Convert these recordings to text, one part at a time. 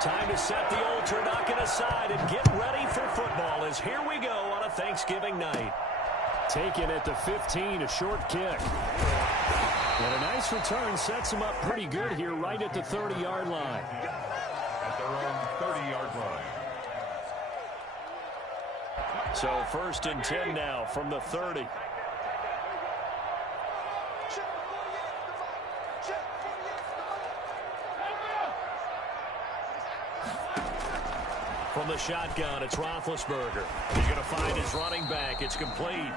Time to set the old turducken aside and get ready for football as here we go on a Thanksgiving night. Taken at the 15, a short kick. And a nice return sets them up pretty good here right at the 30-yard line. At their own 30-yard line. So 1st and 10 now from the 30. From the shotgun, it's Roethlisberger. He's going to find his running back. It's complete.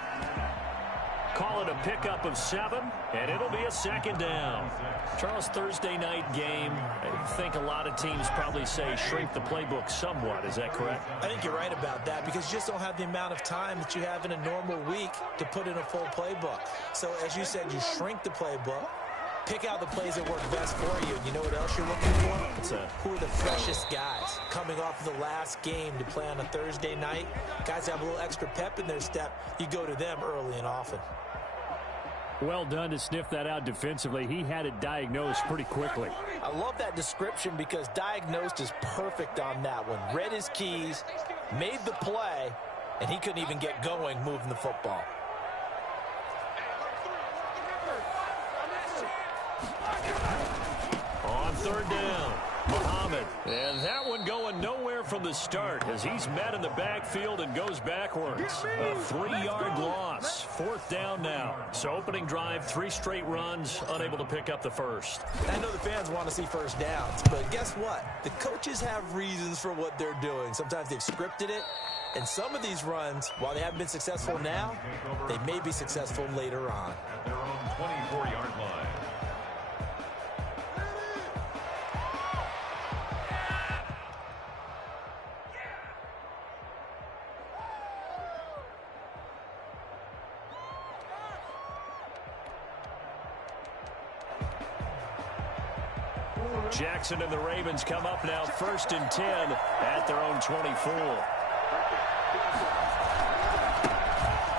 Call it a pickup of 7, and it'll be a 2nd down. Charles, Thursday night game, I think a lot of teams probably say shrink the playbook somewhat. Is that correct? I think you're right about that because you just don't have the amount of time that you have in a normal week to put in a full playbook. So, as you said, you shrink the playbook. Pick out the plays that work best for you. And you know what else you're looking for? Who are the freshest guys coming off of the last game to play on a Thursday night? Guys have a little extra pep in their step. You go to them early and often. Well done to sniff that out defensively. He had it diagnosed pretty quickly. I love that description because diagnosed is perfect on that one. Read his keys, made the play, and he couldn't even get going moving the football. On 3rd down, Muhammad. And that one going nowhere from the start as he's met in the backfield and goes backwards. A 3-yard loss. 4th down now. So opening drive, 3 straight runs, unable to pick up the first. I know the fans want to see first downs, but guess what? The coaches have reasons for what they're doing. Sometimes they've scripted it, and some of these runs, while they haven't been successful now, they may be successful later on. Their own 24-yard line. Jackson and the Ravens come up now 1st and 10 at their own 24.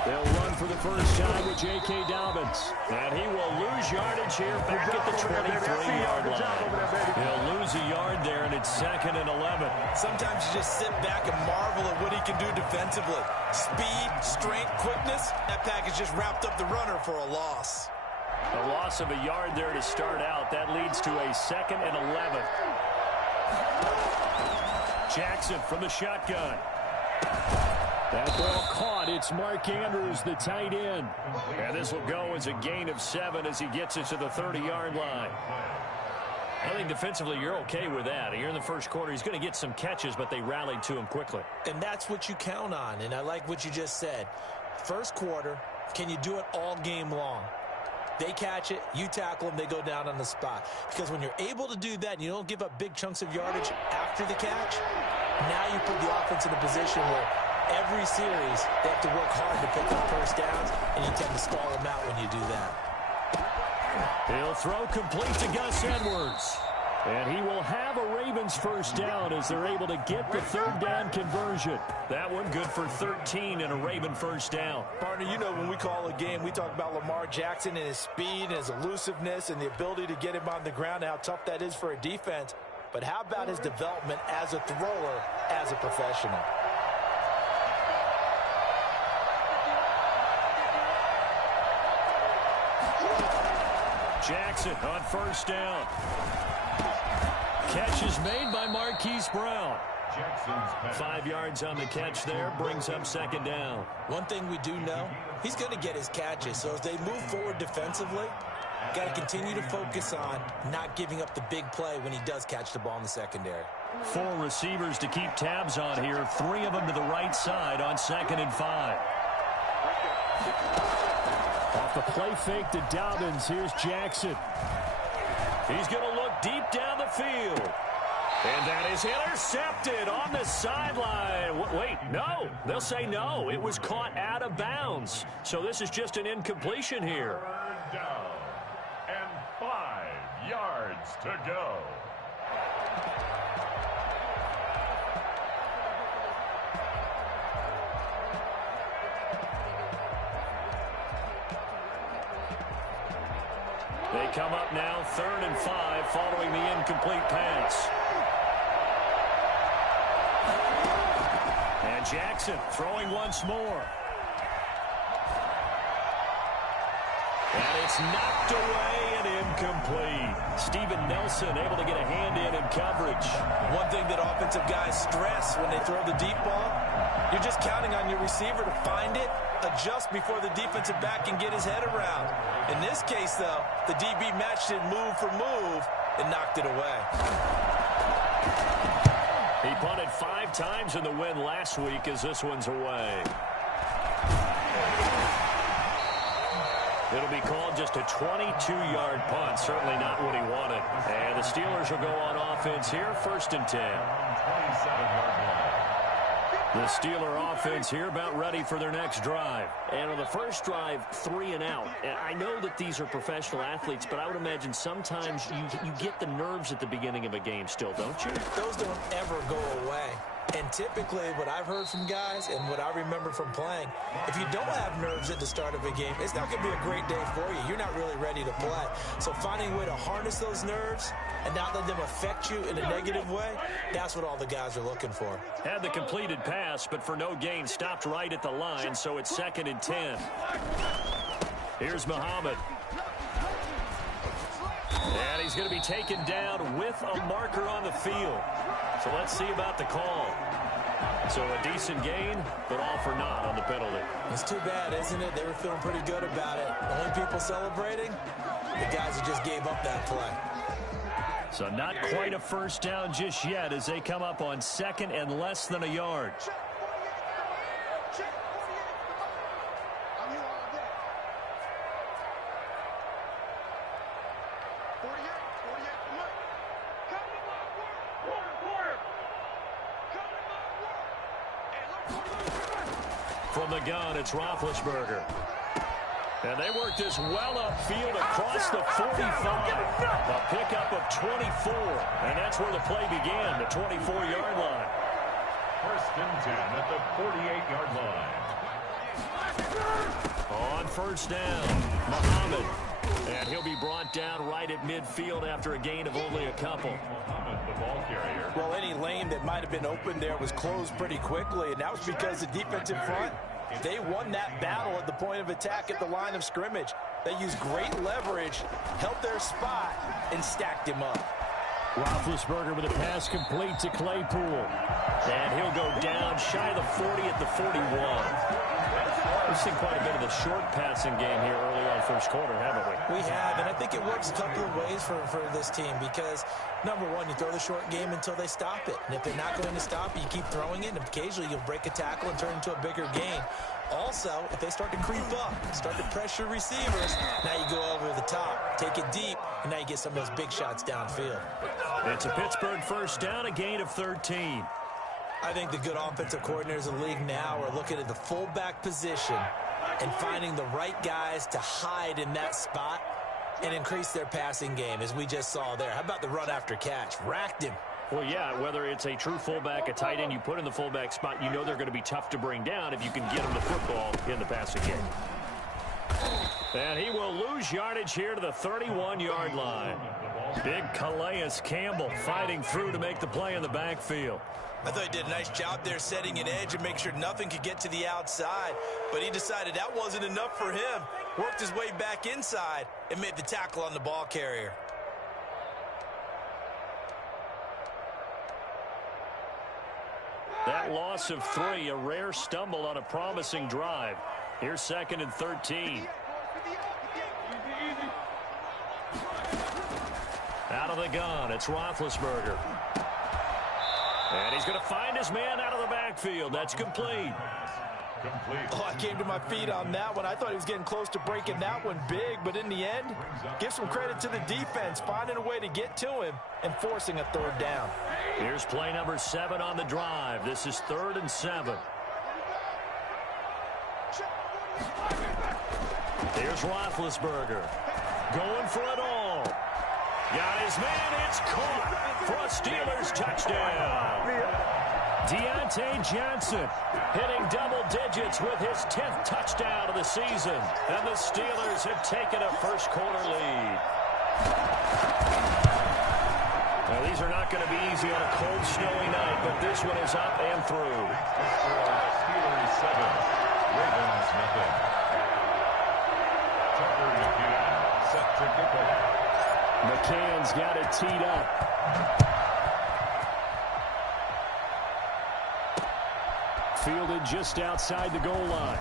They'll run for the first time with J.K. Dobbins. And he will lose yardage here back at the 23-yard line. He'll lose a yard there, and it's 2nd and 11. Sometimes you just sit back and marvel at what he can do defensively. Speed, strength, quickness. That package just wrapped up the runner for a loss. A loss of a yard there to start out. That leads to a 2nd and 11. Jackson from the shotgun. That ball caught. It's Mark Andrews, the tight end. And this will go as a gain of 7 as he gets it to the 30-yard line. I think defensively you're okay with that. Here in the first quarter, he's going to get some catches, but they rallied to him quickly. And that's what you count on, and I like what you just said. First quarter, can you do it all game long? They catch it, you tackle them, they go down on the spot. Because when you're able to do that and you don't give up big chunks of yardage after the catch, now you put the offense in a position where every series they have to work hard to pick up first downs, and you tend to stall them out when you do that. He'll throw complete to Gus Edwards. And he will have a Ravens first down as they're able to get the 3rd down conversion. That one good for 13 and a Raven first down. Partner, you know when we call a game, we talk about Lamar Jackson and his speed and his elusiveness and the ability to get him on the ground and how tough that is for a defense. But how about his development as a thrower, as a professional? Jackson on first down. Catch is made by Marquise Brown. 5 yards on the catch there, brings up 2nd down. One thing we do know, he's going to get his catches. So as they move forward defensively, got to continue to focus on not giving up the big play when he does catch the ball in the secondary. 4 receivers to keep tabs on here. 3 of them to the right side on 2nd and 5. Off the play fake to Dobbins. Here's Jackson. He's going to look deep down the field. And that is intercepted on the sideline. Wait, no. They'll say no. It was caught out of bounds. So this is just an incompletion here. Third down and 5 yards to go. They come up now 3rd and 5 following the incomplete pass. Jackson throwing once more. And it's knocked away and incomplete. Steven Nelson able to get a hand in coverage. One thing that offensive guys stress when they throw the deep ball, you're just counting on your receiver to find it, adjust before the defensive back can get his head around. In this case, though, the DB matched it move for move and knocked it away. He punted 5 times in the win last week as this one's away. It'll be called just a 22-yard punt. Certainly not what he wanted. And the Steelers will go on offense here, 1st and 10. The Steeler offense here about ready for their next drive. And on the first drive, 3 and out. And I know that these are professional athletes, but I would imagine sometimes you get the nerves at the beginning of a game still, don't you? Those don't ever go away. And typically what I've heard from guys and what I remember from playing, if you don't have nerves at the start of a game, it's not going to be a great day for you. You're not really ready to play. So finding a way to harness those nerves and not let them affect you in a negative way, that's what all the guys are looking for. Had the completed pass, but for no gain, stopped right at the line, so it's 2nd and 10. Here's Muhammad. And he's going to be taken down with a marker on the field. So let's see about the call. So a decent gain, but all for naught on the penalty. It's too bad, isn't it? They were feeling pretty good about it. The only people celebrating, the guys who just gave up that play. So not quite a first down just yet as they come up on 2nd and less than a yard. From the gun, it's Roethlisberger. And they work this well upfield across the 45. A pickup of 24. And that's where the play began, the 24-yard line. 1st and 10 at the 48-yard line. On 1st down, Muhammad. And he'll be brought down right at midfield after a gain of only a couple. Muhammad, the ball carrier. Well, any lane that might have been open there was closed pretty quickly, and that was because the defensive front, they won that battle at the point of attack at the line of scrimmage. They used great leverage, held their spot, and stacked him up. Roethlisberger with a pass complete to Claypool. And he'll go down shy of the 40 at the 41. We've seen quite a bit of the short passing game here early on first quarter, haven't we? We have, and I think it works a couple of ways for this team because, number one, you throw the short game until they stop it. And if they're not going to stop it, you keep throwing it, and occasionally you'll break a tackle and turn it into a bigger gain. Also, if they start to creep up, start to pressure receivers, now you go over the top, take it deep, and now you get some of those big shots downfield. It's a Pittsburgh first down, a gain of 13. I think the good offensive coordinators in the league now are looking at the fullback position and finding the right guys to hide in that spot and increase their passing game, as we just saw there. How about the run after catch? Racked him. Well, yeah, whether it's a true fullback, a tight end you put in the fullback spot, you know they're going to be tough to bring down if you can get them the football in the passing game. And he will lose yardage here to the 31-yard line. Big Calais Campbell fighting through to make the play in the backfield. I thought he did a nice job there setting an edge and make sure nothing could get to the outside. But he decided that wasn't enough for him. Worked his way back inside and made the tackle on the ball carrier. That loss of 3, a rare stumble on a promising drive. Here's 2nd and 13. Out of the gun, it's Roethlisberger. And he's going to find his man out of the backfield. That's complete. Oh, I came to my feet on that one. I thought he was getting close to breaking that one big, but in the end, give some credit to the defense, finding a way to get to him and forcing a 3rd down. Here's play number 7 on the drive. This is 3rd and 7. Here's Roethlisberger going for it all. Got his man. It's caught for a Steelers touchdown. Deontay Johnson hitting double digits with his 10th touchdown of the season. And the Steelers have taken a first quarter lead. Well, these are not going to be easy on a cold, snowy night, but this one is up and through. Steelers 7, Ravens nothing. Tucker McCann set to kick off. McCann's got it teed up. Fielded just outside the goal line.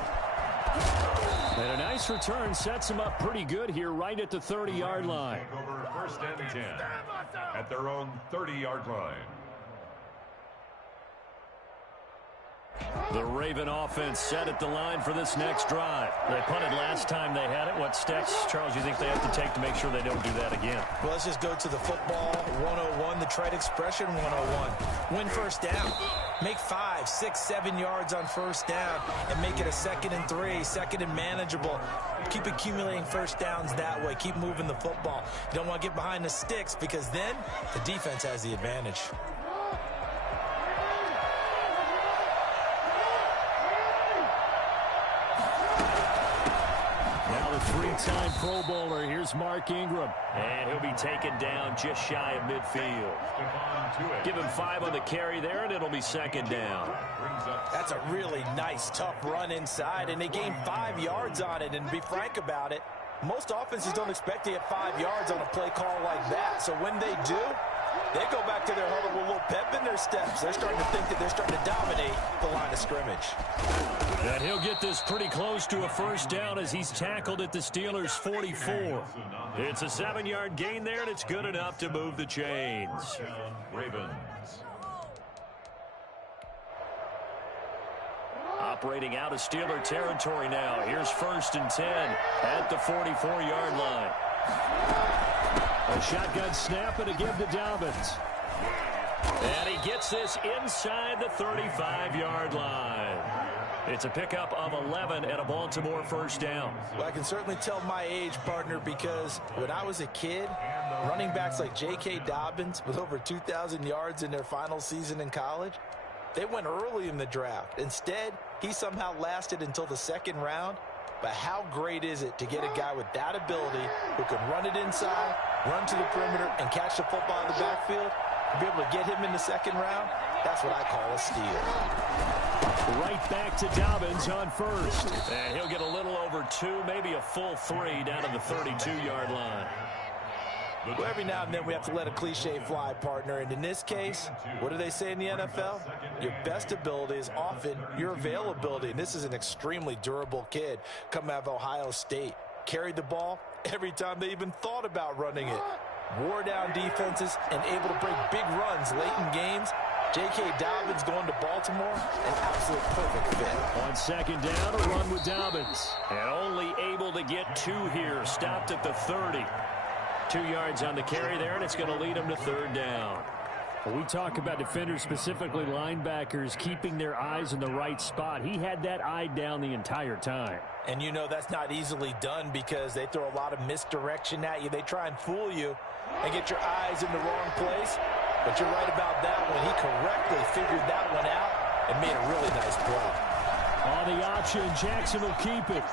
And a nice return sets him up pretty good here right at the 30-yard line. Over 1st and 10 at their own 30-yard line. The Raven offense set at the line for this next drive. They punted last time they had it. What steps, Charles, you think they have to take to make sure they don't do that again? Well, let's just go to the football 101, the trade expression 101. Win first down. Make 5, 6, 7 yards on first down and make it a 2nd and 3, 2nd and manageable. Keep accumulating first downs that way. Keep moving the football. You don't want to get behind the sticks because then the defense has the advantage. Three-time Pro Bowler. Here's Mark Ingram. And he'll be taken down just shy of midfield. Give him 5 on the carry there, and it'll be 2nd down. That's a really nice, tough run inside, and they gained 5 yards on it. And to be frank about it, most offenses don't expect to get 5 yards on a play call like that. So when they do, they go back to their huddle with a little pep in their steps. They're starting to think that they're starting to dominate the line of scrimmage. And he'll get this pretty close to a first down as he's tackled at the Steelers' 44. It's a 7-yard gain there, and it's good enough to move the chains. Ravens. Operating out of Steeler territory now. Here's 1st and 10 at the 44-yard line. A shotgun snap and a give to Dobbins. And he gets this inside the 35-yard line. It's a pickup of 11 and a Baltimore first down. Well, I can certainly tell my age, partner, because when I was a kid, running backs like J.K. Dobbins with over 2,000 yards in their final season in college, they went early in the draft. Instead, he somehow lasted until the 2nd round. But how great is it to get a guy with that ability who can run it inside, run to the perimeter, and catch the football in the backfield? To be able to get him in the 2nd round, that's what I call a steal. Right back to Dobbins on 1st. And he'll get a little over 2, maybe a full 3 down to the 32-yard line. Well, every now and then we have to let a cliche fly, partner. And in this case, what do they say in the NFL? Your best ability is often your availability. And this is an extremely durable kid coming out of Ohio State. Carried the ball every time they even thought about running it. Wore down defenses and able to break big runs late in games. J.K. Dobbins going to Baltimore, an absolute perfect fit. On 2nd down, a run with Dobbins. And only able to get 2 here. Stopped at the 30. 2 yards on the carry there, and it's going to lead them to 3rd down. Well, we talk about defenders, specifically linebackers, keeping their eyes in the right spot. He had that eye down the entire time. And you know that's not easily done because they throw a lot of misdirection at you. They try and fool you and get your eyes in the wrong place. But you're right about that one. He correctly figured that one out and made a really nice play. On the option, Jackson will keep it.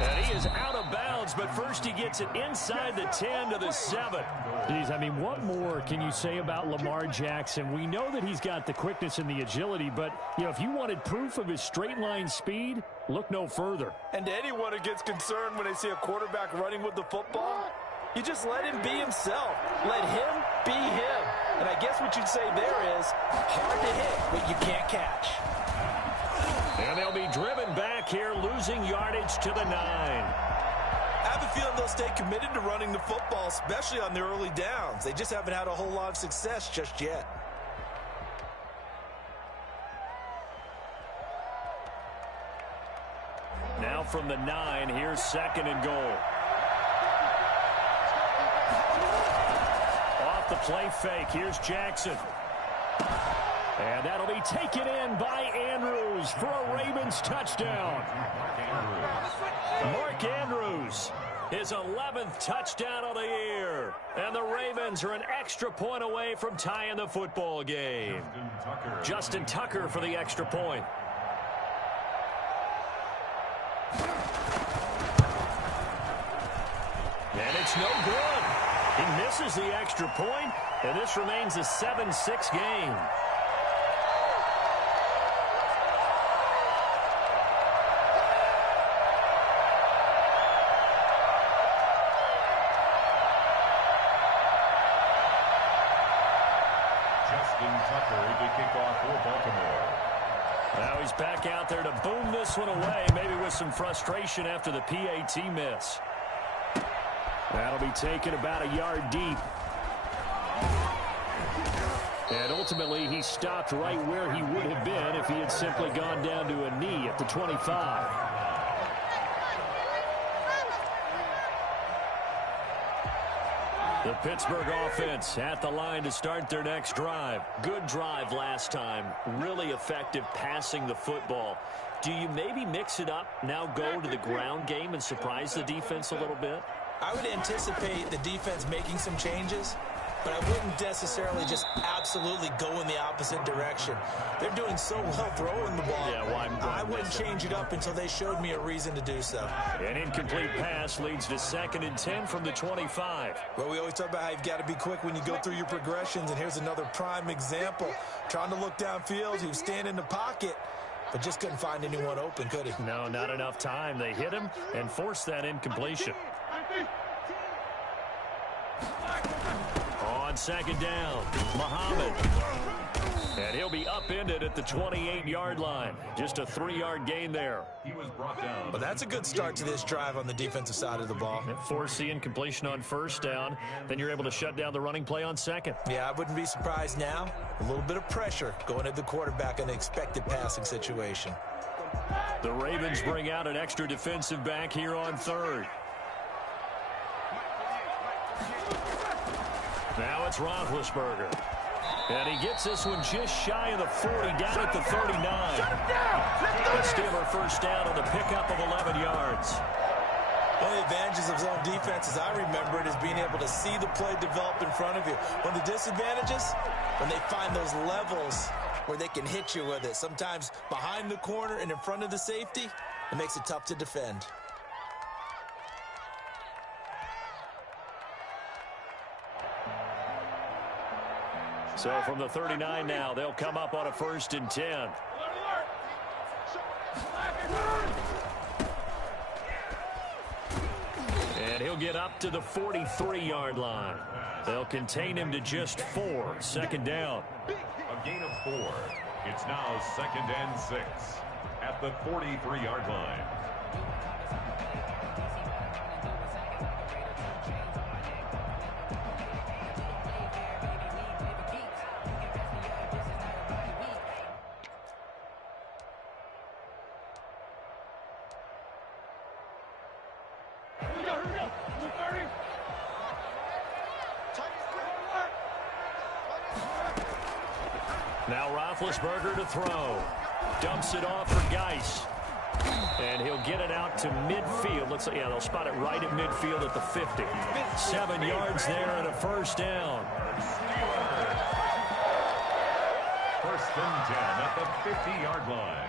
And he is out of bounds, but first he gets it inside the 10 to the 7. Geez, I mean, what more can you say about Lamar Jackson? We know that he's got the quickness and the agility, but, you know, if you wanted proof of his straight line speed, look no further. And to anyone who gets concerned when they see a quarterback running with the football, you just let him be himself. Let him be him. And I guess what you'd say there is hard to hit, but you can't catch. And they'll be driven back here, losing yardage to the 9. I have a feeling they'll stay committed to running the football, especially on the early downs. They just haven't had a whole lot of success just yet. Now from the 9, here's 2nd and goal. Off the play fake, here's Jackson. And that'll be taken in by Andrews for a Ravens touchdown. Mark Andrews, his 11th touchdown of the year. And the Ravens are an extra point away from tying the football game. Justin Tucker for the extra point. And it's no good. He misses the extra point, and this remains a 7-6 game. To kick off for Baltimore. Now he's back out there to boom this one away, maybe with some frustration after the PAT miss. That'll be taken about a yard deep. And ultimately, he stopped right where he would have been if he had simply gone down to a knee at the 25. The Pittsburgh offense at the line to start their next drive. Good drive last time. Really effective passing the football. Do you maybe mix it up, now go to the ground game and surprise the defense a little bit? I would anticipate the defense making some changes, but I wouldn't necessarily just absolutely go in the opposite direction. They're doing so well throwing the ball. Yeah, why I wouldn't change it up until they showed me a reason to do so. An incomplete pass leads to 2nd and 10 from the 25. Well, we always talk about how you've got to be quick when you go through your progressions, and here's another prime example. Trying to look downfield, he was standing in the pocket, but just couldn't find anyone open, could he? No, not enough time. They hit him and forced that incompletion. On 2nd down, Muhammad. And he'll be upended at the 28-yard line. Just a 3-yard gain there. He was brought down. Well, that's a good start to this drive on the defensive side of the ball. Force the incompletion on 1st down. Then you're able to shut down the running play on 2nd. Yeah, I wouldn't be surprised now. A little bit of pressure going at the quarterback in an expected passing situation. The Ravens bring out an extra defensive back here on 3rd. Now it's Roethlisberger. And he gets this one just shy of the 40, down at the 39. A Steeler first down on the pickup of 11 yards. One of the advantages of zone defense, as I remember it, is being able to see the play develop in front of you. One of the disadvantages, when they find those levels where they can hit you with it, sometimes behind the corner and in front of the safety, it makes it tough to defend. So from the 39 now, they'll come up on a 1st and 10. And he'll get up to the 43-yard line. They'll contain him to just 4. 2nd down. A gain of 4. It's now 2nd and 6 at the 43-yard line. Now Roethlisberger to throw. Dumps it off for Geis. And he'll get it out to midfield. Looks like, yeah, they'll spot it right at midfield at the 50. 7 yards there and a 1st down. 1st and 10 at the 50-yard line.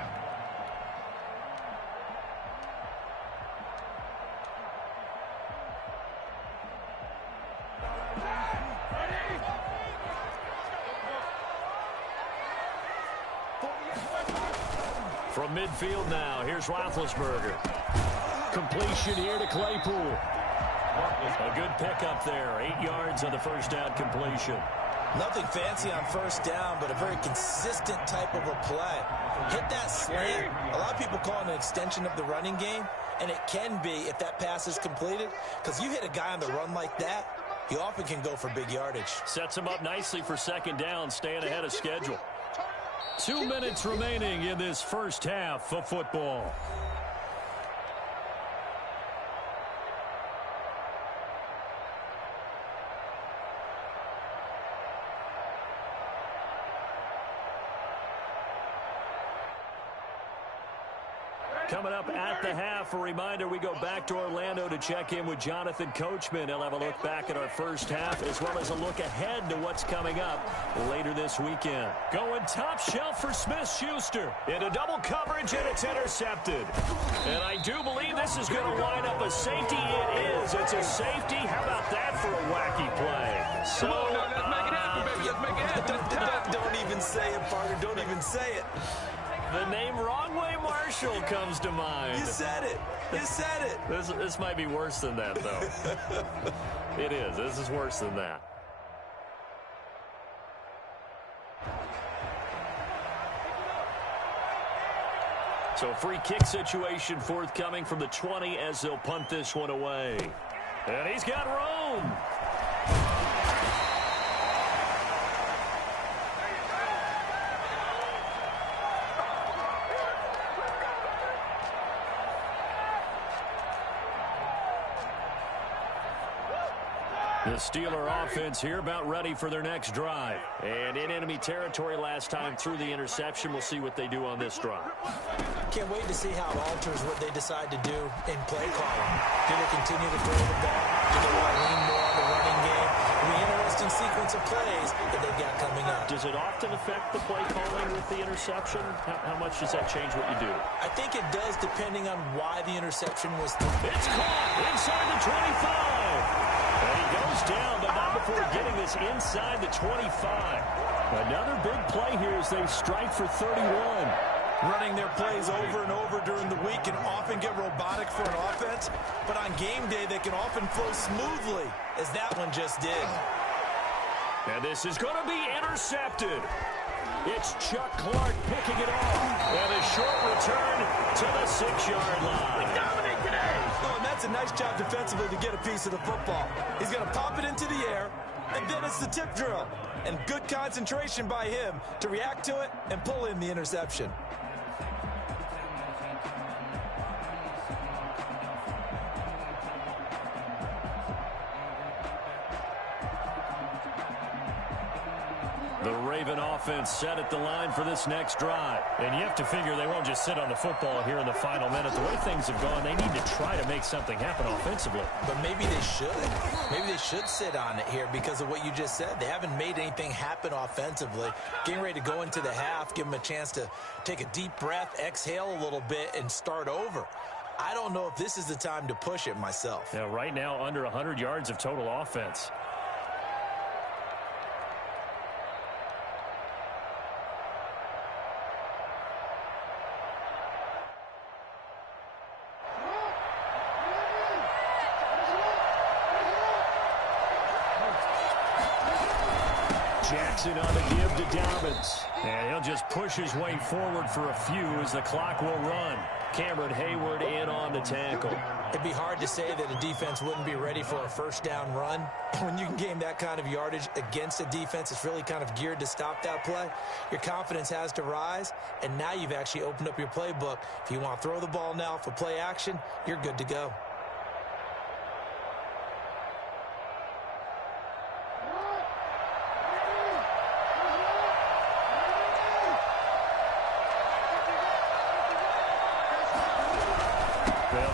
From midfield now, here's Roethlisberger. Completion here to Claypool. A good pickup there. 8 yards on the 1st down completion. Nothing fancy on 1st down, but a very consistent type of a play. Hit that slant. A lot of people call it an extension of the running game, and it can be if that pass is completed, because you hit a guy on the run like that, he often can go for big yardage. Sets him up nicely for 2nd down, staying ahead of schedule. 2 minutes remaining in this 1st half of football. Coming up at the half, a reminder, we go back to Orlando to check in with Jonathan Coachman. He'll have a look back at our first half as well as a look ahead to what's coming up later this weekend. Going top shelf for Smith-Schuster. Into double coverage, and it's intercepted. And I do believe this is going to line up a safety. It is. It's a safety. How about that for a wacky play? So, let's make it happen, baby. Let's make it happen. Don't even say it, Parker. Don't even say it. The name Wrong Way Marshall comes to mind. You said it. You said it. This might be worse than that, though. It is. This is worse than that. So free kick situation forthcoming from the 20 as they'll punt this one away. And he's got room. The Steeler offense here about ready for their next drive. And in enemy territory last time through the interception. We'll see what they do on this drive. Can't wait to see how it alters what they decide to do in play calling. Do they continue to throw the ball? Do they want to lean more on the running game? It'll be an interesting sequence of plays that they've got coming up. Does it often affect the play calling with the interception? How much does that change what you do? I think it does depending on why the interception was thrown. It's caught inside the 25. And he goes down, but not before getting this inside the 25. Another big play here as they strike for 31. Running their plays over and over during the week can often get robotic for an offense, but on game day they can often flow smoothly, as that one just did. And this is going to be intercepted. It's Chuck Clark picking it off. And a short return to the 6-yard line. We dominate today. Oh, and that's a nice job defensively to get a piece of the football. He's going to pop it into the air, and then it's the tip drill. And good concentration by him to react to it and pull in the interception. The Raven offense set at the line for this next drive. And you have to figure they won't just sit on the football here in the final minute. The way things have gone, they need to try to make something happen offensively. But maybe they should. Maybe they should sit on it here because of what you just said. They haven't made anything happen offensively. Getting ready to go into the half, give them a chance to take a deep breath, exhale a little bit, and start over. I don't know if this is the time to push it myself. Yeah, right now, under 100 yards of total offense. Jackson on the give to Dobbins. And he'll just push his way forward for a few as the clock will run. Cameron Hayward in on the tackle. It'd be hard to say that a defense wouldn't be ready for a first down run. When you can gain that kind of yardage against a defense that's really kind of geared to stop that play, your confidence has to rise, and now you've actually opened up your playbook. If you want to throw the ball now for play action, you're good to go.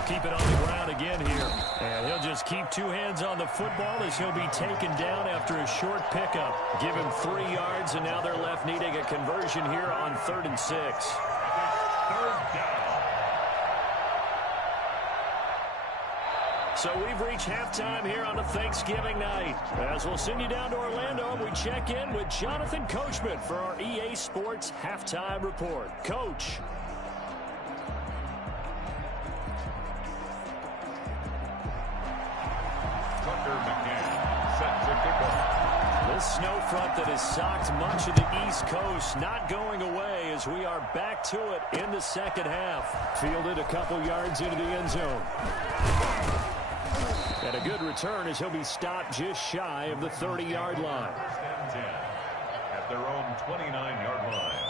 Keep it on the ground again here. And he'll just keep two hands on the football as he'll be taken down after a short pickup. Give him 3 yards, and now they're left needing a conversion here on 3rd and 6. Third down. So we've reached halftime here on a Thanksgiving night. As we'll send you down to Orlando, we check in with Jonathan Coachman for our EA Sports Halftime Report. Coach. This snow front that has socked much of the East Coast not going away as we are back to it in the second half. Fielded a couple yards into the end zone. And a good return as he'll be stopped just shy of the 30-yard line. First and 10 at their own 29-yard line.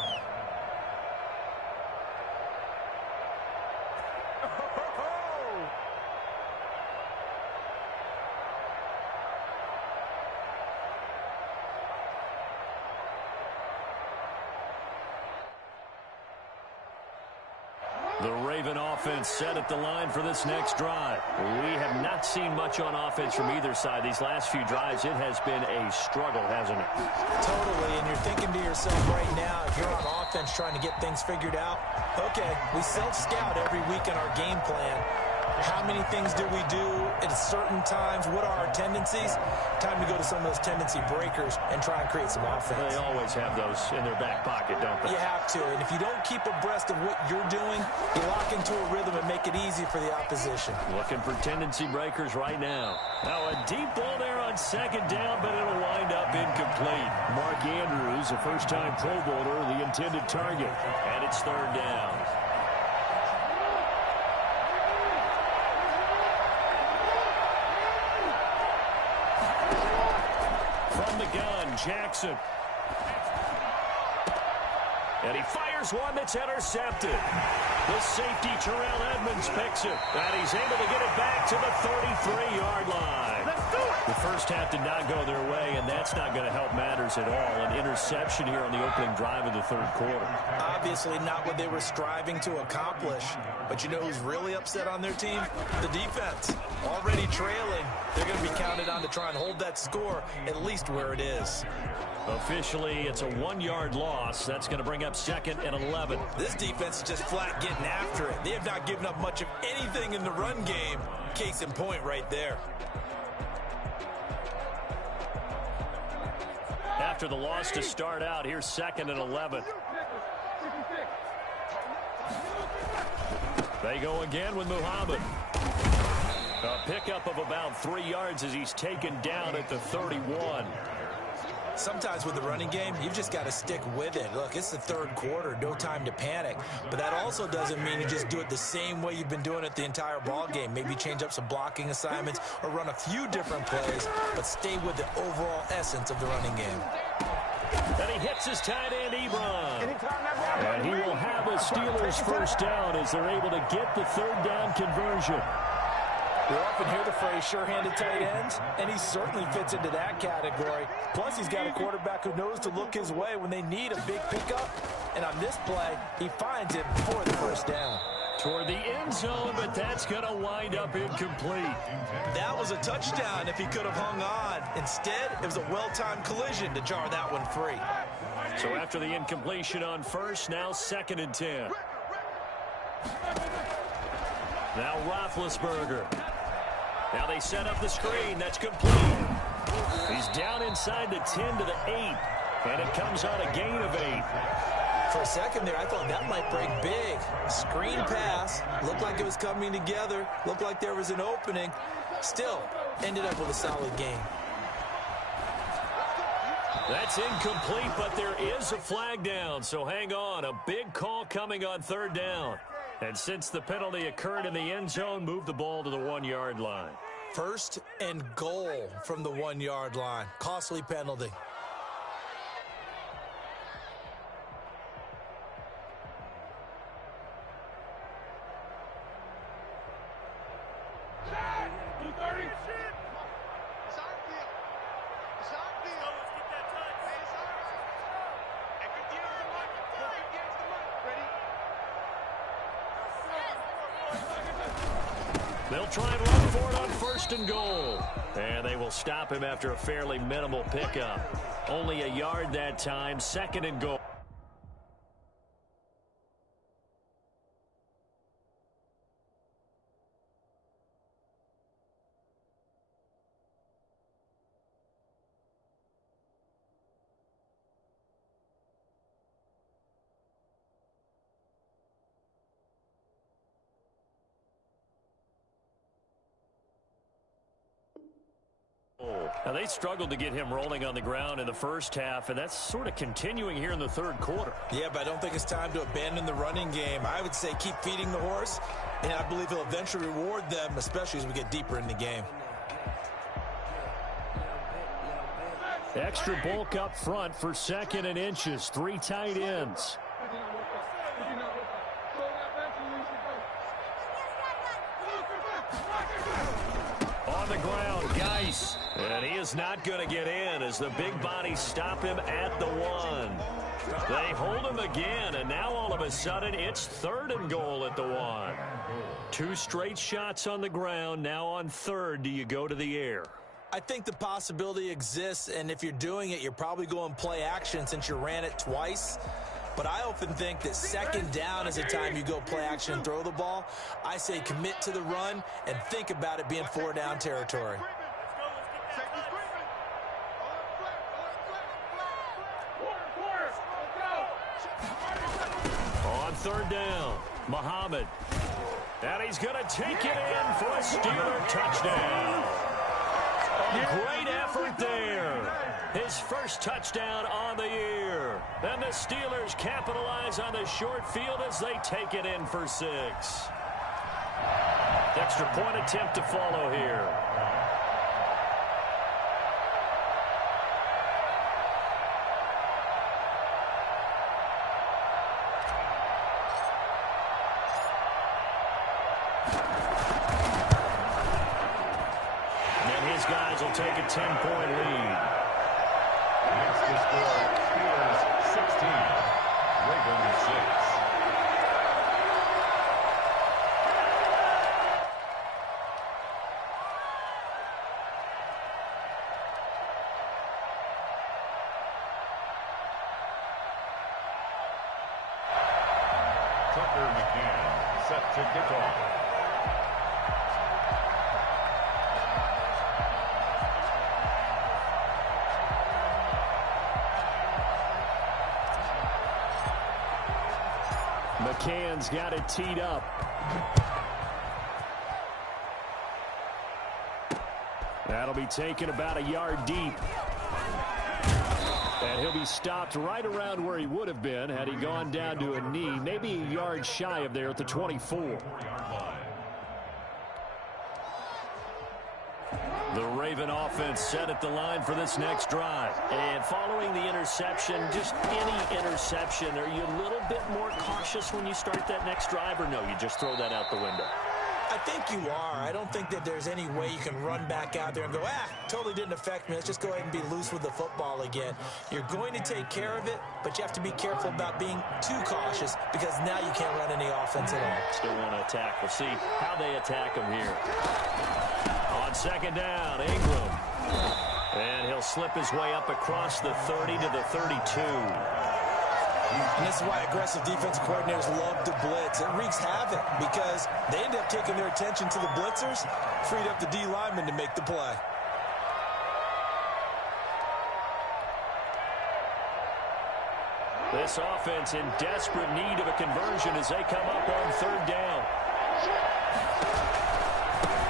The Raven offense set at the line for this next drive. We have not seen much on offense from either side. These last few drives, it has been a struggle, hasn't it? Totally, and you're thinking to yourself right now, if you're on offense trying to get things figured out, okay, we self-scout every week in our game plan. How many things do we do at certain times? What are our tendencies? Time to go to some of those tendency breakers and try and create some offense. They always have those in their back pocket, don't they? You have to, and if you don't keep abreast of what you're doing, you lock into a rhythm and make it easy for the opposition. Looking for tendency breakers right now. Now a deep ball there on second down, but it'll wind up incomplete. Mark Andrews, a first-time Pro Bowler, the intended target. And it's third down. From the gun, Jackson. And he fires one that's intercepted. The safety, Terrell Edmonds, picks it. And he's able to get it back to the 33-yard line. Let's do it. The first half did not go their way, and that's not going to help matters at all. An interception here on the opening drive of the third quarter. Obviously not what they were striving to accomplish. But you know who's really upset on their team? The defense. Already trailing. They're going to be counted on to try and hold that score at least where it is. Officially, it's a 1-yard loss. That's going to bring up 2nd and 11. This defense is just flat getting after it. They have not given up much of anything in the run game. Case in point right there. After the loss to start out, here's 2nd and 11. They go again with Muhammad. A pickup of about 3 yards as he's taken down at the 31. Sometimes with the running game, you've just got to stick with it. Look, it's the third quarter, no time to panic. But that also doesn't mean you just do it the same way you've been doing it the entire ball game. Maybe change up some blocking assignments or run a few different plays, but stay with the overall essence of the running game. And he hits his tight end, Ebron. And he will have a Steelers first down as they're able to get the third down conversion. We often hear the phrase sure-handed tight ends, and he certainly fits into that category. Plus, he's got a quarterback who knows to look his way when they need a big pickup. And on this play, he finds it for the first down. Toward the end zone, but that's going to wind up incomplete. That was a touchdown if he could have hung on. Instead, it was a well-timed collision to jar that one free. So after the incompletion on first, now 2nd and 10. Now Roethlisberger. Now they set up the screen. That's complete. He's down inside the 10 to the 8. And it comes on a gain of 8. For a second there, I thought that might break big. Screen pass. Looked like it was coming together. Looked like there was an opening. Still, ended up with a solid game. That's incomplete, but there is a flag down. So hang on. A big call coming on third down. And since the penalty occurred in the end zone, move the ball to the 1-yard line. 1st and goal from the 1-yard line. Costly penalty. They'll try and run for it on 1st and goal. And they will stop him after a fairly minimal pickup. Only a yard that time, 2nd and goal. Now, they struggled to get him rolling on the ground in the first half, and that's sort of continuing here in the third quarter. Yeah, but I don't think it's time to abandon the running game. I would say keep feeding the horse, and I believe he'll eventually reward them, especially as we get deeper in the game. Extra bulk up front for 2nd and inches. 3 tight ends. On the ground, Guy release. And he is not going to get in as the big bodies stop him at the 1. They hold him again, and now all of a sudden it's 3rd and goal at the 1. 2 straight shots on the ground. Now on 3rd, do you go to the air? I think the possibility exists, and if you're doing it, you're probably going play action since you ran it twice. But I often think that 2nd down is the time you go play action and throw the ball. I say commit to the run and think about it being 4-down territory. On 3rd down, Muhammad. And he's going to take it in for a Steeler touchdown. A great effort there. His first touchdown on the year. Then the Steelers capitalize on the short field as they take it in for 6. Extra point attempt to follow here. And his guys will take a 10-point lead. Next to score, Steelers 16, Ravens 6. Tucker McCann set to kick off. McCann's got it teed up. That'll be taken about a yard deep. And he'll be stopped right around where he would have been had he gone down to a knee, maybe a yard shy of there at the 24. The Raven offense set at the line for this next drive. And following the interception, just any interception, are you a little bit more cautious when you start that next drive, or no, you just throw that out the window? I think you are. I don't think that there's any way you can run back out there and go, totally didn't affect me. Let's just go ahead and be loose with the football again. You're going to take care of it, but you have to be careful about being too cautious because now you can't run any offense at all. Still want to attack. We'll see how they attack him here. On 2nd down, Ingram. And he'll slip his way up across the 30 to the 32. And this is why aggressive defensive coordinators love to blitz. It wreaks havoc because they end up taking their attention to the blitzers, freed up the D lineman to make the play. This offense in desperate need of a conversion as they come up on 3rd down.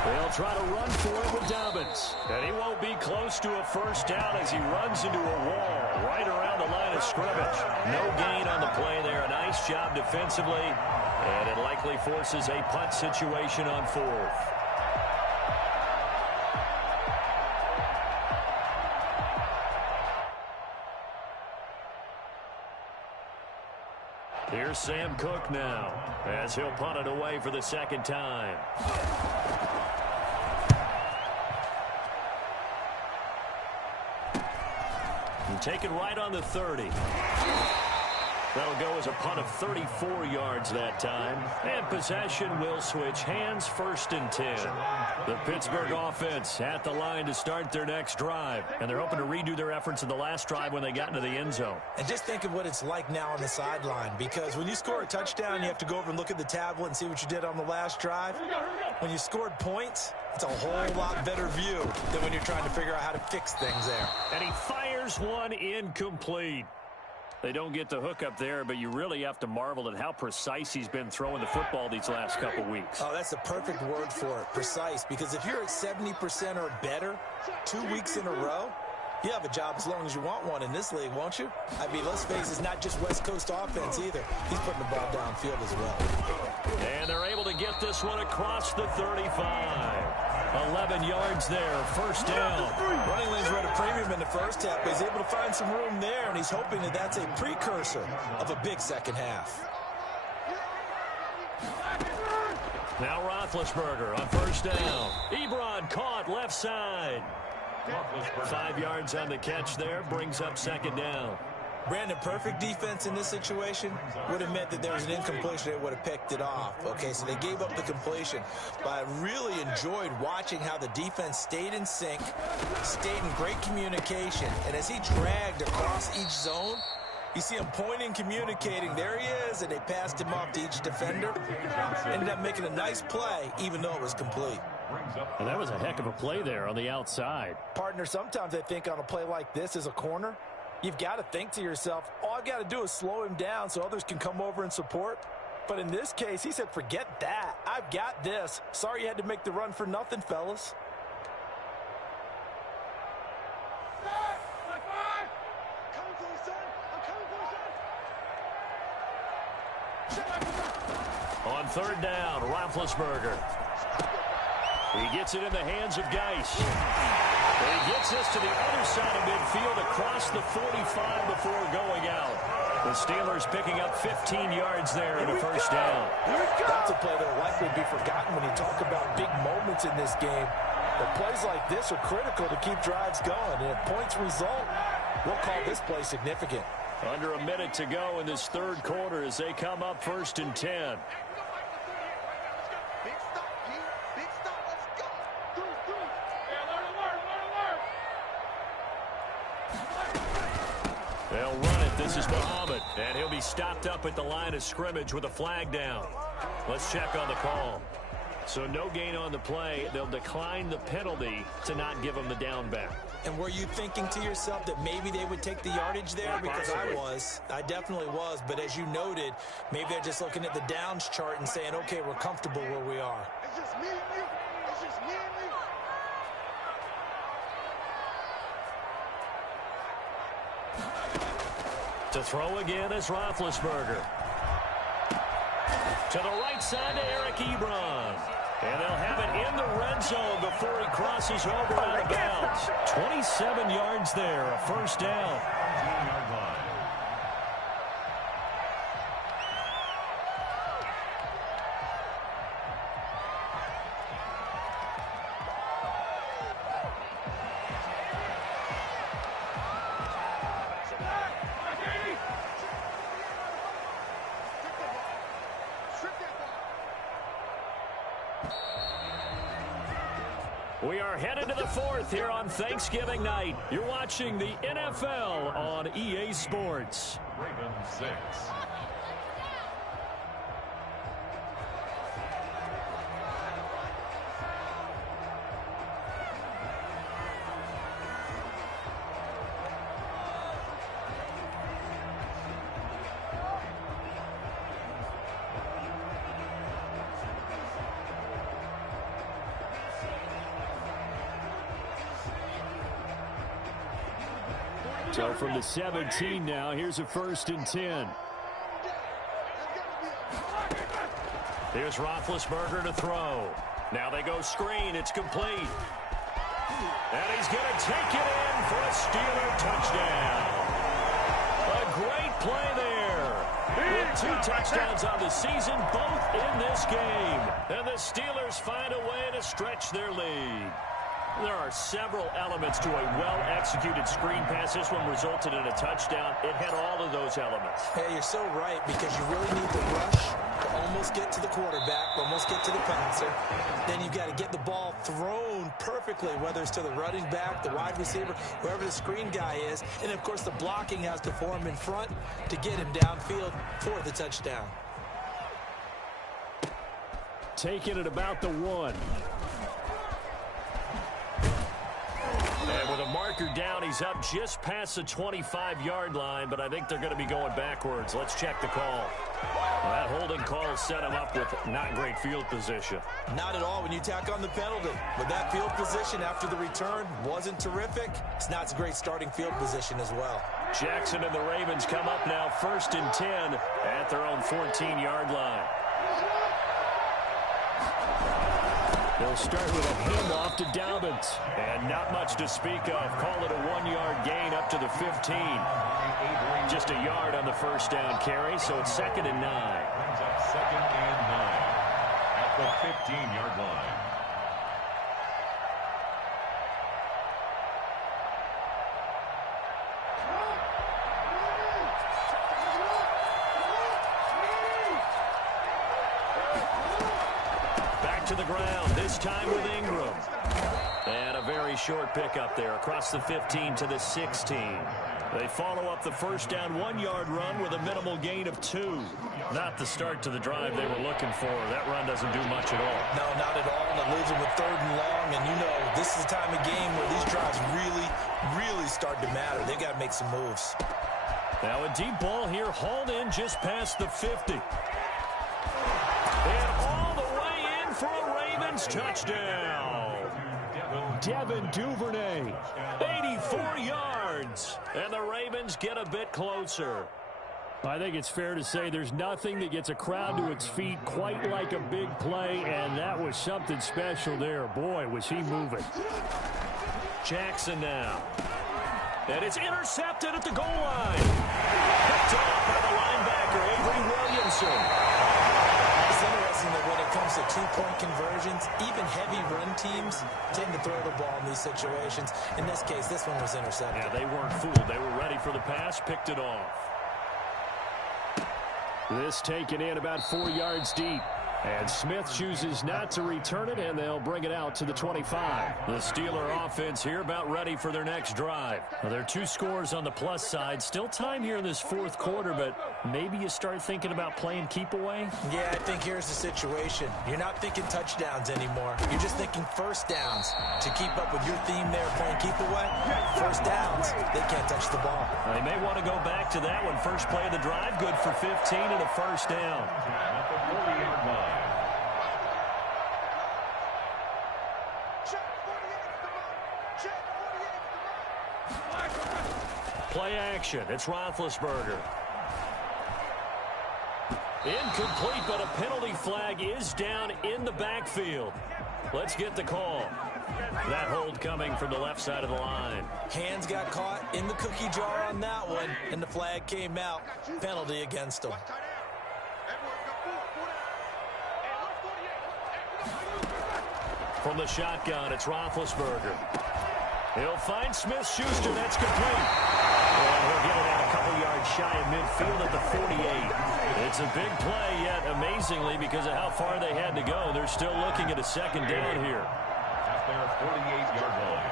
They'll try to run for it with Dobbins. And he won't be close to a 1st down as he runs into a wall right around the line of scrimmage. No gain on the play there. A nice job defensively. And it likely forces a punt situation on 4th. Here's Sam Cook now as he'll punt it away for the 2nd time. And take it right on the 30. That'll go as a punt of 34 yards that time. And possession will switch hands, 1st and 10. The Pittsburgh offense at the line to start their next drive. And they're hoping to redo their efforts in the last drive when they got into the end zone. And just think of what it's like now on the sideline, because when you score a touchdown, you have to go over and look at the tablet and see what you did on the last drive. When you scored points, it's a whole lot better view than when you're trying to figure out how to fix things there. And he fires one incomplete. They don't get the hook up there, but you really have to marvel at how precise he's been throwing the football these last couple weeks. Oh, that's the perfect word for it, precise, because if you're at 70% or better 2 weeks in a row, you have a job as long as you want one in this league, won't you? I mean, let's face it, it's not just West Coast offense either. He's putting the ball downfield as well. And they're able to get this one across the 35. 11 yards there, 1st down. Running lanes were at a premium in the first half, but he's able to find some room there, and he's hoping that that's a precursor of a big second half. Now Roethlisberger on first down. Ebron caught left side. 5 yards on the catch there. Brings up second down. Brandon, perfect defense in this situation would have meant that there was an incompletion. They would have picked it off. Okay, so they gave up the completion. But I really enjoyed watching how the defense stayed in sync, stayed in great communication. And as he dragged across each zone, you see him pointing, communicating. There he is, and they passed him off to each defender. Ended up making a nice play, even though it was complete. And that was a heck of a play there on the outside. Partner, sometimes I think on a play like this as a corner, you've got to think to yourself, all I've got to do is slow him down so others can come over and support. But in this case, he said, forget that. I've got this. Sorry you had to make the run for nothing, fellas. On third down, Roethlisberger. He gets it in the hands of Geis. He gets this to the other side of midfield across the 45 before going out. The Steelers picking up 15 yards there in a first down. That's a play that will likely be forgotten when you talk about big moments in this game. But plays like this are critical to keep drives going. And if points result, we'll call this play significant. Under a minute to go in this third quarter as they come up first and 10. They'll run it. This is Muhammad. And he'll be stopped up at the line of scrimmage with a flag down. Let's check on the call. So no gain on the play. They'll decline the penalty to not give him the down back. And were you thinking to yourself that maybe they would take the yardage there? Because I was. I definitely was. But as you noted, maybe they're just looking at the downs chart and saying, okay, we're comfortable where we are. It's just me and you. It's just me and you. To throw again is Roethlisberger. To the right side to Eric Ebron. And they'll have it in the red zone before he crosses over out of bounds. 27 yards there, a first down. We are headed to the fourth here on Thanksgiving night. You're watching the NFL on EA Sports. Ravens 6. So from the 17 now, here's a first and 10. Here's Roethlisberger to throw. Now they go screen. It's complete. And he's going to take it in for a Steeler touchdown. A great play there. With 2 touchdowns on the season, both in this game. And the Steelers find a way to stretch their lead. There are several elements to a well-executed screen pass. This one resulted in a touchdown. It had all of those elements. Hey, you're so right, because you really need to rush to almost get to the quarterback, almost get to the passer. Then you've got to get the ball thrown perfectly, whether it's to the running back, the wide receiver, whoever the screen guy is. And, of course, the blocking has to form in front to get him downfield for the touchdown. Taking it about the 1. And with a marker down, he's up just past the 25-yard line, but I think they're going to be going backwards. Let's check the call. Well, that holding call set him up with not great field position. Not at all when you tack on the penalty. But that field position after the return wasn't terrific. It's not a great starting field position as well. Jackson and the Ravens come up now first and 10 at their own 14-yard line. They'll start with a handoff to Dobbins. And not much to speak of. Call it a 1-yard gain up to the 15. Just a yard on the first down carry, so it's 2nd and 9. Brings up 2nd and 9 at the 15-yard line. Back to the ground, this time with Ingram. And a very short pickup there across the 15 to the 16. They follow up the first down 1-yard run with a minimal gain of 2. Not the start to the drive they were looking for. That run doesn't do much at all. No, not at all. And it leaves them with 3rd and long. And you know, this is the time of game where these drives really start to matter. They got to make some moves. Now a deep ball here, hauled in just past the 50. And all the way in for a Ravens touchdown. Devin Duvernay, 84 yards. And the Ravens get a bit closer. I think it's fair to say there's nothing that gets a crowd to its feet quite like a big play, and that was something special there. Boy, was he moving. Jackson now. And it's intercepted at the goal line. Picked off by the linebacker, Avery Williamson. It's interesting that when it comes to 2-point conversions, even heavy run teams tend to throw the ball in these situations. In this case, this one was intercepted. Yeah, they weren't fooled. They were ready for the pass, picked it off. This taken in about 4 yards deep. And Smith chooses not to return it, and they'll bring it out to the 25. The Steeler offense here about ready for their next drive. Now, there are 2 scores on the plus side. Still time here in this 4th quarter, but maybe you start thinking about playing keep away? Yeah, I think here's the situation. You're not thinking touchdowns anymore. You're just thinking first downs. To keep up with your theme there, playing keep away, first downs, they can't touch the ball. They may want to go back to that one. First play of the drive, good for 15 and a first down. At the 40-yard line. Play action. It's Roethlisberger. Incomplete, but a penalty flag is down in the backfield. Let's get the call. That hold coming from the left side of the line. Hands got caught in the cookie jar on that one, and the flag came out. Penalty against them. From the shotgun, it's Roethlisberger. He'll find Smith-Schuster. That's complete. And he'll get it out a couple yards shy of midfield at the 48. It's a big play, yet amazingly, because of how far they had to go, they're still looking at a second down here. At their 48-yard line.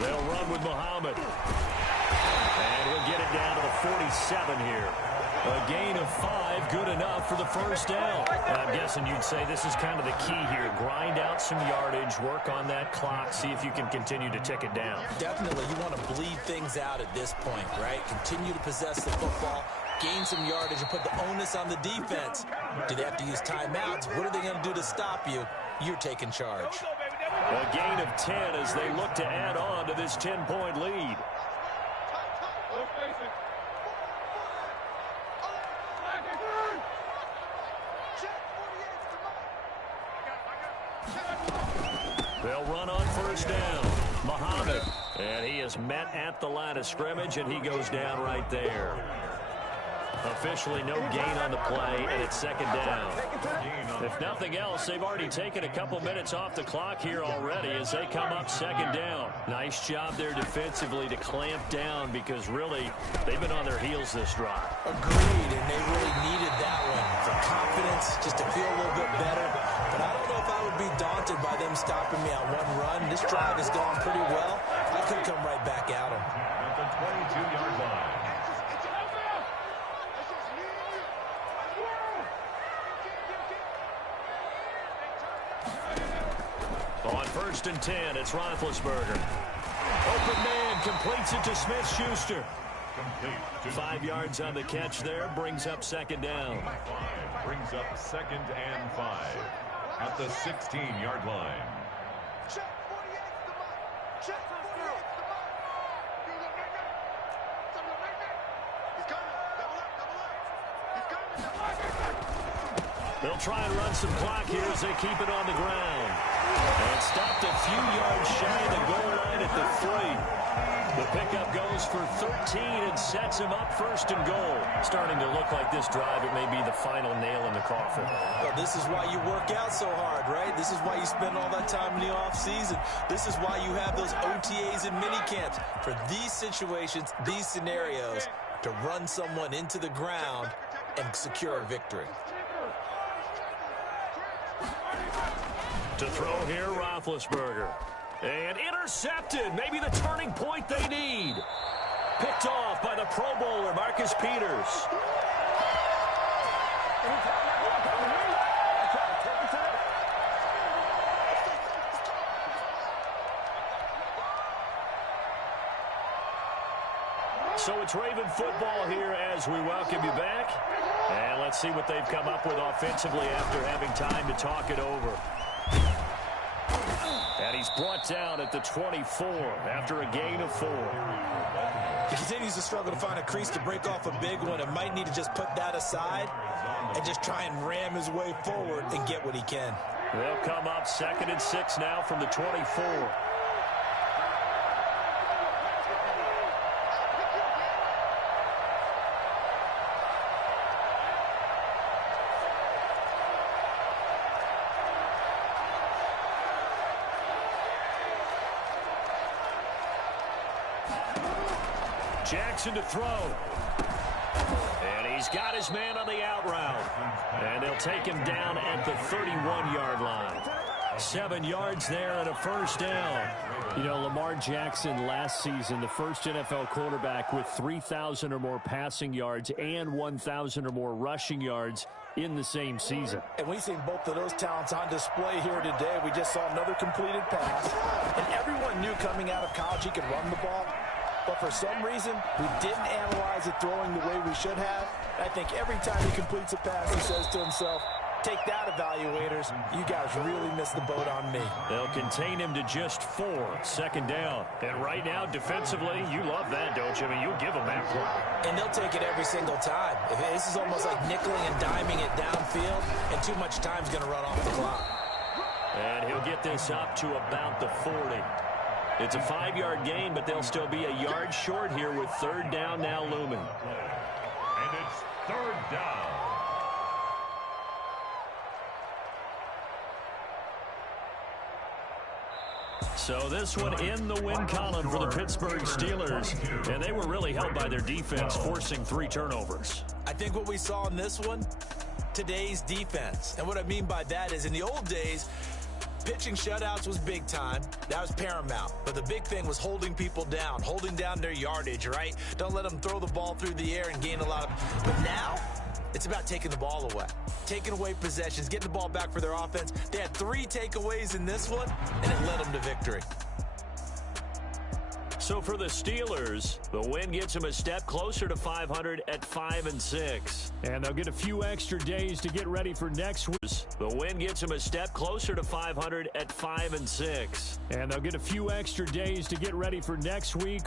They'll run with Muhammad. And he'll get it down to the 47 here. A gain of 5, good enough for the first down. And I'm guessing you'd say this is kind of the key here. Grind out some yardage, work on that clock, see if you can continue to tick it down. Definitely, you want to bleed things out at this point, right? Continue to possess the football, gain some yardage, and put the onus on the defense. Do they have to use timeouts? What are they going to do to stop you? You're taking charge. A gain of 10 as they look to add on to this 10-point lead. They'll run on first down. Muhammad. And he is met at the line of scrimmage, and he goes down right there. Officially no gain on the play, and it's second down. If nothing else, they've already taken a couple minutes off the clock here already as they come up second down. Nice job there defensively to clamp down because really they've been on their heels this drive. Agreed, and they really needed that one for confidence, just to feel a little bit better. But I don't know if I would be daunted by them stopping me on one run. This drive has gone pretty well. I could come right back at them. At the 22-yard line. On first and 10, it's Roethlisberger. Open man completes it to Smith-Schuster. 5 yards on the catch there, brings up second down. Brings up second and 5 at the 16-yard line. They'll try and run some clock here as they keep it on the ground. And stopped a few yards shy of the goal line at the 3. The pickup goes for 13 and sets him up first and goal. Starting to look like this drive, it may be the final nail in the coffin. Well, this is why you work out so hard, right? This is why you spend all that time in the offseason. This is why you have those OTAs and mini camps. For these situations, these scenarios, to run someone into the ground and secure a victory. To throw here, Roethlisberger. And intercepted. Maybe the turning point they need. Picked off by the Pro Bowler, Marcus Peters. So it's Raven football here as we welcome you back. And let's see what they've come up with offensively after having time to talk it over. And he's brought down at the 24 after a gain of 4. He continues to struggle to find a crease to break off a big one and might need to just put that aside and just try and ram his way forward and get what he can. They'll come up 2nd and 6 now from the 24. Jackson to throw. And he's got his man on the out route. And they'll take him down at the 31-yard line. 7 yards there and a first down. You know, Lamar Jackson last season, the first NFL quarterback with 3,000 or more passing yards and 1,000 or more rushing yards in the same season. And we've seen both of those talents on display here today. We just saw another completed pass. And everyone knew coming out of college he could run the ball. But for some reason, we didn't analyze it throwing the way we should have. I think every time he completes a pass, he says to himself, take that, evaluators. You guys really missed the boat on me. They'll contain him to just 4. 2nd down. And right now, defensively, you love that, don't you? I mean, you'll give them that play. And they'll take it every single time. This is almost like nickeling and diming it downfield, and too much time's going to run off the clock. And he'll get this up to about the 40. It's a 5-yard gain, but they'll still be a yard short here with 3rd down now looming. And it's 3rd down. So this one in the win column for the Pittsburgh Steelers. And they were really helped by their defense, forcing 3 turnovers. I think what we saw in this one, today's defense. And what I mean by that is in the old days, pitching shutouts was big time. That was paramount. But the big thing was holding people down, holding down their yardage, right? Don't let them throw the ball through the air and gain a lot of... But now, it's about taking the ball away. Taking away possessions, getting the ball back for their offense. They had 3 takeaways in this one, and it led them to victory. So for the Steelers, the win gets them a step closer to 500 at 5-6. And they'll get a few extra days to get ready for next week. The win gets them a step closer to 500 at 5-6. And they'll get a few extra days to get ready for next week.